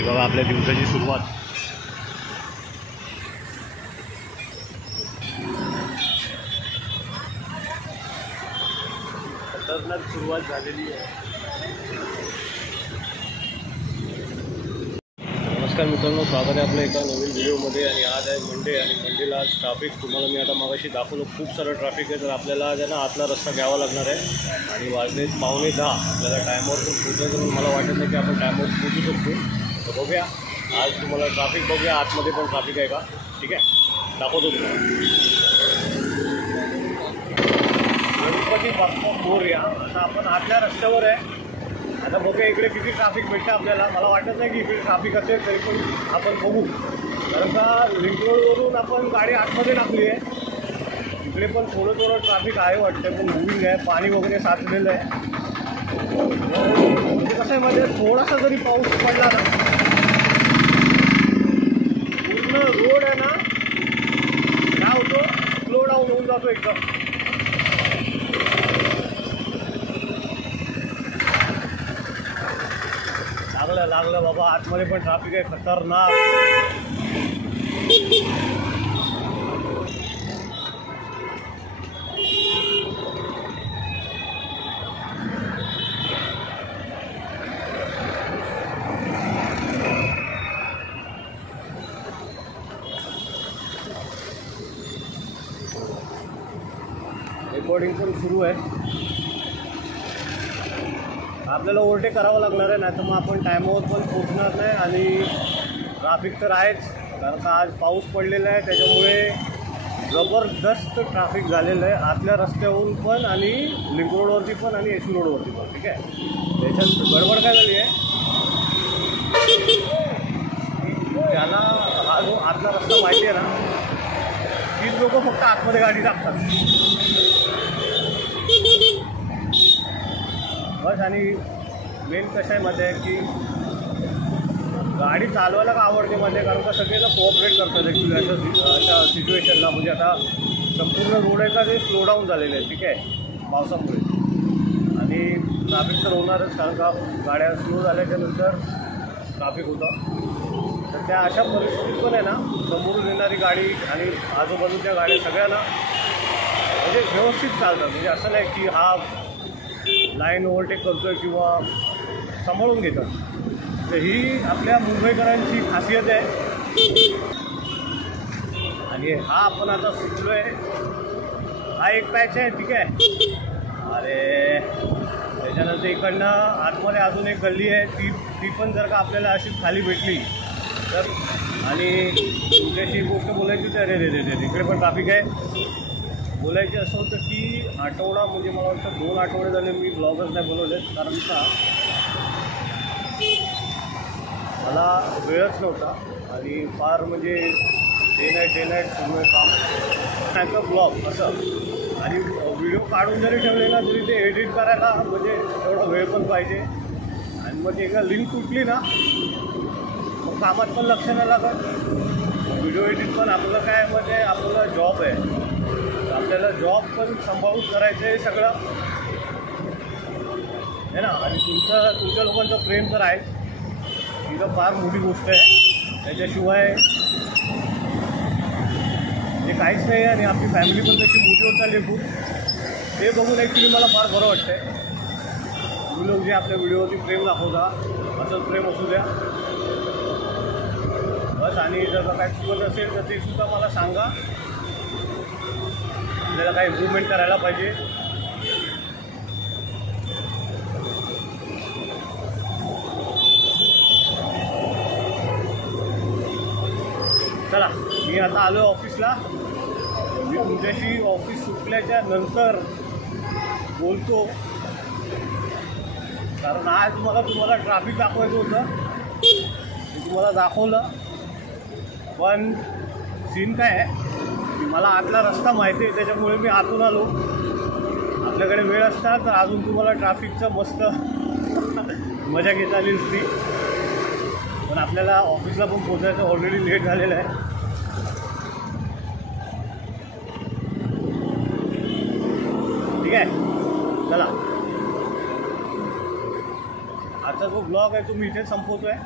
ही बघा आपल्या दिवसाची सुरुवात. खतरनाक सुरुवात झालेली आहे. नमस्कार मित्रांनो, स्वागत आहे आपल्या एका नवीन व्हिडिओमध्ये. आणि आज आहे मंडे आणि मंडेला आज ट्रॅफिक तुम्हाला मी आता मागाशी दाखवलं. खूप सारं ट्रॅफिक आहे, तर आपल्याला आज ना आतला रस्ता घ्यावा लागणार आहे. आणि वाजले 9:45 आपल्याला टायमावर पण पोचायचं, पण मला वाटत नाही की आपण टायमावर पोचू शकतो. तर बघूया आज तुम्हाला ट्रॅफिक, बघूया आतमध्ये पण ट्रॅफिक आहे का. ठीक आहे, दाखवतो तुम्हाला. गणपती बाप्पा मोरया. आता आपण आतल्या रस्त्यावर आहे. आता बघूया इकडे किती ट्रॅफिक भेटतं आपल्याला. मला वाटत नाही की इकडे ट्रॅफिक असेल, तरी पण आपण बघू. कारण का लिंक रोडवरून आपण गाडी आतमध्ये टाकली आहे. इकडे पण थोडं ट्रॅफिक आहे वाटतं, पण मूविंग आहे. पाणी वगैरे साचलेलं आहे. म्हणजे कसं आहे, मध्ये थोडासा जरी पाऊस पडला ना, पूर्ण रोड आहे ना काय होतो, स्लो डाऊन होऊन जातो एकदम. लागलं बाबा, आतमध्ये पण ट्रॅफिक आहे खतरनाक. रेकॉर्डिंग पण सुरू आहे. आपल्याला ओव्हरटेक करावं लागणार आहे, नाही तर मग आपण टायमावर पण पोचणार नाही. आणि ट्रॅफिक तर आहेच, कारण का आज पाऊस पडलेला आहे, त्याच्यामुळे जबरदस्त ट्रॅफिक झालेलं आहे आतल्या रस्त्यावरून पण आणि लिंक रोडवरती पण आणि एसी रोडवरती पण. ठीक आहे, त्याच्यात गडबड काय झाली आहे, त्याला हा जो आतला रस्ता माहिती आहे ना, तीच लोक फक्त आतमध्ये गाडी टाकतात बस. आणि मेन कसं आहे मध्ये की गाडी चालवायला का आवडते मध्ये, कारण का सगळेला कोऑपरेट करतात ॲक्च्युली अशा सिच्युएशनला. म्हणजे आता संपूर्ण रोड आहे का ते स्लो डाऊन झालेले आहे. ठीक आहे, पावसामुळे. आणि ट्रॅफिक तर होणारच, कारण का गाड्या स्लो झाल्याच्यानंतर ट्रॅफिक होतं. तर त्या अशा परिस्थितीत पण आहे ना, समोरून येणारी गाडी आणि आजूबाजूच्या गाड्या सगळ्यांना म्हणजे व्यवस्थित चालतात. म्हणजे असं नाही की हा लाईन ओव्हरटेक करतो आहे किंवा सांभाळून घेतात. तर ही आपल्या मुंबईकरांची खासियत आहे. आणि हा आपण आता सुटलो आहे, हा एक पॅच आहे. ठीक आहे, अरे त्याच्यानंतर इकडनं आतमध्ये अजून एक गल्ली आहे, ती पण जर का आपल्याला अशीच खाली भेटली तर. आणि तुमच्याशी गोष्ट बोलायची तर रे इकडे पण ट्रॅफिक आहे. बोलायचं असं होतं की आठवडा, म्हणजे मला वाटतं 2 आठवडे झाले मी ब्लॉगच नाही बनवलेत, कारण का मला वेळच नव्हता. आणि फार म्हणजे डे नाईट सुरू आहे काम, त्यांचं ब्लॉग असं. आणि व्हिडिओ काढून जरी ठेवले ना, तरी ते एडिट करायला म्हणजे तेवढा वेळ पण पाहिजे. आणि मग एकदा लिंक तुटली ना, मग कामात पण लक्ष नाही लागत. व्हिडिओ एडिट पण आपलं काय म्हणजे आपल्याला जॉब आहे, आपल्याला जॉब पण सांभाळून करायचं आहे सगळं आहे ना. आणि तुमच्या लोकांचं प्रेम तर आहे, ही तर फार मोठी गोष्ट आहे. त्याच्याशिवाय हे काहीच नाही आहे. आणि आपली फॅमिली पण तशी मोठी होत चालली खूप, ते बघून ॲक्च्युली मला फार बरं वाटतं आहे. तुम्ही लोक जे आपल्या व्हिडिओवरती प्रेम दाखवता, असंच प्रेम असू द्या बस. आणि जर का काही चुकत असेल तर ते सुद्धा मला सांगा. आपल्याला काही इम्प्रूव्हमेंट करायला पाहिजे. चला, मी आता आलो ऑफिसला. मी तुमच्याशी ऑफिस सुटल्याच्या नंतर बोलतो, कारण आज तुम्हाला ट्रॅफिक दाखवायचं होतं, मी तुम्हाला दाखवलं. पण सीन काय आहे की मला आतला रस्ता माहिती आहे, त्याच्यामुळे मी आतून आलो. आपल्याकडे वेळ असता तर अजून तुम्हाला ट्रॅफिकचं मस्त मजा घेता आली असती. पण आपल्याला ऑफिसला पण पोचायचं ऑलरेडी लेट झालेलं आहे. ठीक आहे, चला आजचा जो ब्लॉग आहे तो मी इथे संपवतो आहे.